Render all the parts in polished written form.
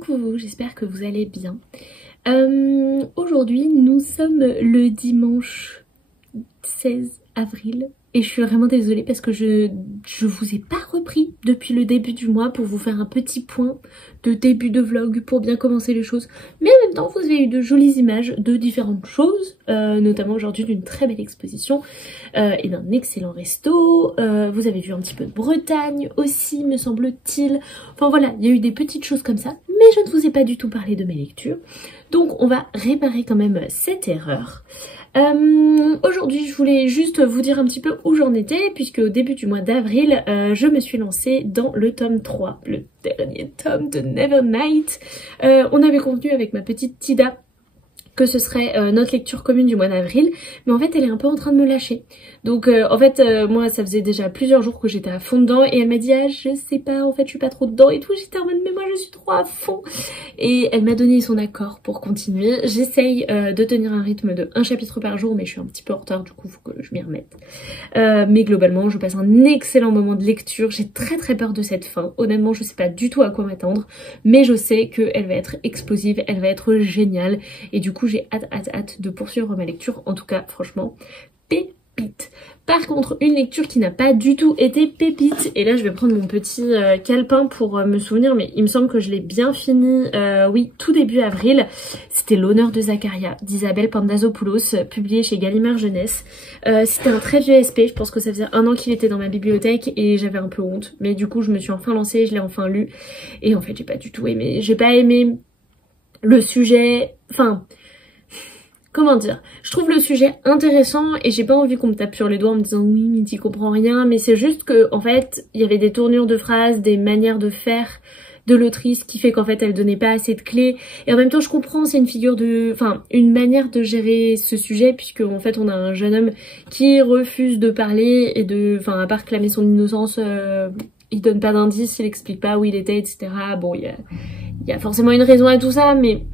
Coucou, j'espère que vous allez bien. Aujourd'hui, nous sommes le dimanche 16 avril et je suis vraiment désolée parce que je vous ai pas repris depuis le début du mois pour vous faire un petit point de début de vlog pour bien commencer les choses. Mais en même temps, vous avez eu de jolies images de différentes choses, notamment aujourd'hui d'une très belle exposition et d'un excellent resto. Vous avez vu un petit peu de Bretagne aussi, me semble-t-il. Enfin voilà, il y a eu des petites choses comme ça, mais je ne vous ai pas du tout parlé de mes lectures. Donc on va réparer quand même cette erreur. Aujourd'hui je voulais juste vous dire un petit peu où j'en étais, puisque au début du mois d'avril je me suis lancée dans le tome 3, le dernier tome de Nevernight. On avait convenu avec ma petite Tida que ce serait notre lecture commune du mois d'avril, mais en fait elle est un peu en train de me lâcher. Donc en fait moi ça faisait déjà plusieurs jours que j'étais à fond dedans et elle m'a dit ah je sais pas, en fait je suis pas trop dedans et tout. J'étais en mode mais moi je suis trop à fond, et elle m'a donné son accord pour continuer. J'essaye de tenir un rythme de un chapitre par jour, mais je suis un petit peu en retard, du coup faut que je m'y remette. Mais globalement je passe un excellent moment de lecture. J'ai très peur de cette fin, honnêtement je sais pas du tout à quoi m'attendre, mais je sais qu'elle va être explosive, elle va être géniale, et du coup j'ai hâte de poursuivre ma lecture. En tout cas franchement pépite. Par contre une lecture qui n'a pas du tout été pépite, et là je vais prendre mon petit calepin pour me souvenir, mais il me semble que je l'ai bien fini, oui, tout début avril. C'était L'honneur de Zacharia d'Isabelle Pandazopoulos, publié chez Gallimard Jeunesse. C'était un très vieux SP, je pense que ça faisait 1 an qu'il était dans ma bibliothèque et j'avais un peu honte, mais du coup je me suis enfin lancée, je l'ai enfin lu, et en fait j'ai pas du tout aimé. J'ai pas aimé le sujet, enfin... Comment dire, je trouve le sujet intéressant et j'ai pas envie qu'on me tape sur les doigts en me disant oui mais t'y comprends rien, mais c'est juste que en fait il y avait des tournures de phrases, des manières de faire de l'autrice qui fait qu'en fait elle donnait pas assez de clés, et en même temps je comprends, c'est une figure de, enfin une manière de gérer ce sujet, puisque en fait on a un jeune homme qui refuse de parler et de, enfin à part clamer son innocence, il donne pas d'indice, il explique pas où il était, etc. Bon il y a forcément une raison à tout ça, mais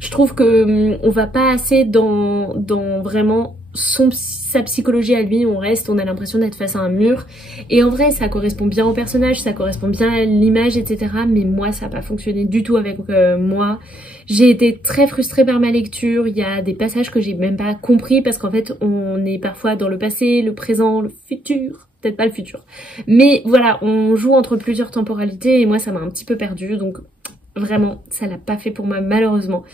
je trouve que on va pas assez dans vraiment sa psychologie à lui. On a l'impression d'être face à un mur, et en vrai ça correspond bien au personnage, ça correspond bien à l'image, etc. Mais moi ça n'a pas fonctionné du tout avec moi. J'ai été très frustrée par ma lecture. Il y a des passages que j'ai même pas compris, parce qu'en fait on est parfois dans le passé, le présent, le futur. Peut-être pas le futur, mais voilà, on joue entre plusieurs temporalités et moi ça m'a un petit peu perdue, donc vraiment ça l'a pas fait pour moi malheureusement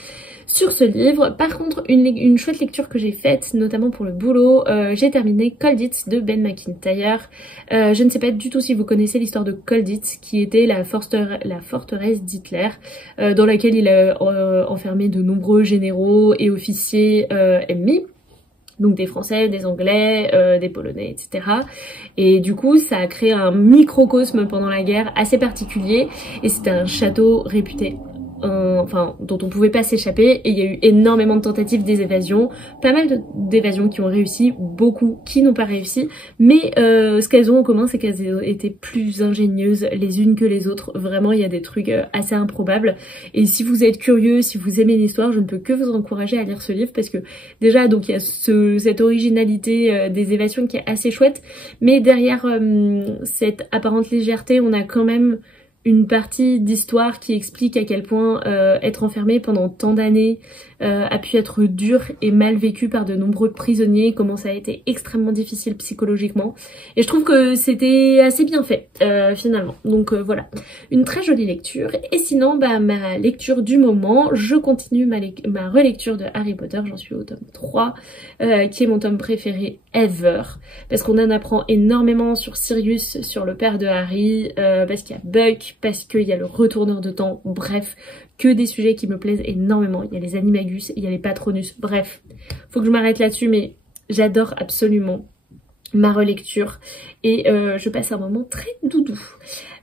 sur ce livre. Par contre une chouette lecture que j'ai faite, notamment pour le boulot, j'ai terminé Cold It de Ben Macintyre. Je ne sais pas du tout si vous connaissez l'histoire de Cold It, qui était la forteresse d'Hitler, dans laquelle il a enfermé de nombreux généraux et officiers ennemis. Donc des Français, des Anglais, des Polonais, etc. Et du coup ça a créé un microcosme pendant la guerre assez particulier, et c'était un château réputé, enfin dont on pouvait pas s'échapper, et il y a eu énormément de tentatives d'évasion, pas mal d'évasions qui ont réussi, beaucoup qui n'ont pas réussi, mais ce qu'elles ont en commun c'est qu'elles étaient plus ingénieuses les unes que les autres. Vraiment il y a des trucs assez improbables, et si vous êtes curieux, si vous aimez l'histoire, je ne peux que vous encourager à lire ce livre, parce que déjà donc il y a cette originalité des évasions qui est assez chouette, mais derrière cette apparente légèreté on a quand même une partie d'histoire qui explique à quel point être enfermé pendant tant d'années a pu être dur et mal vécu par de nombreux prisonniers, comment ça a été extrêmement difficile psychologiquement, et je trouve que c'était assez bien fait finalement. Donc voilà, une très jolie lecture. Et sinon bah ma lecture du moment, je continue ma relecture de Harry Potter, j'en suis au tome 3 qui est mon tome préféré ever, parce qu'on en apprend énormément sur Sirius, sur le père de Harry, parce qu'il y a Buck, parce qu'il y a le retourneur de temps, bref, que des sujets qui me plaisent énormément. Il y a les Animagus, il y a les Patronus, bref, faut que je m'arrête là-dessus, mais j'adore absolument ma relecture, et je passe un moment très doudou.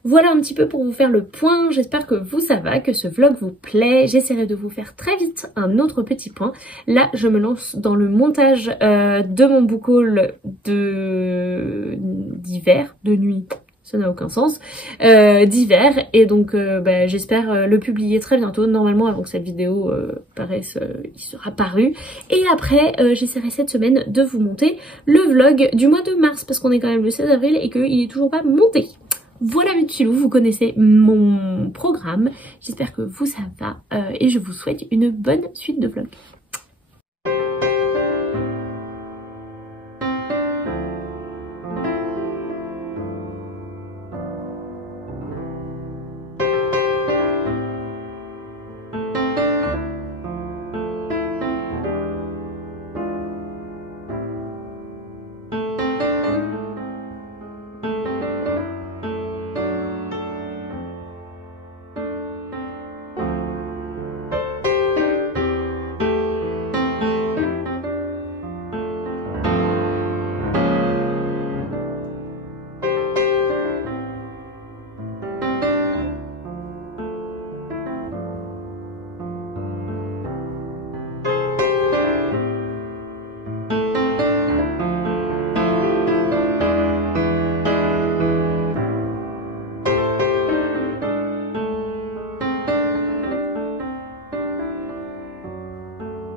Voilà un petit peu pour vous faire le point, j'espère que ça va, que ce vlog vous plaît. J'essaierai de vous faire très vite un autre petit point. Là je me lance dans le montage de mon book haul d'hiver, de nuit, ça n'a aucun sens, d'hiver, et donc bah, j'espère le publier très bientôt, normalement avant que cette vidéo paraisse, il sera paru, et après j'essaierai cette semaine de vous monter le vlog du mois de mars, parce qu'on est quand même le 16 avril et qu'il est toujours pas monté. Voilà mes petits loups, vous connaissez mon programme. J'espère que vous ça va et je vous souhaite une bonne suite de vlog.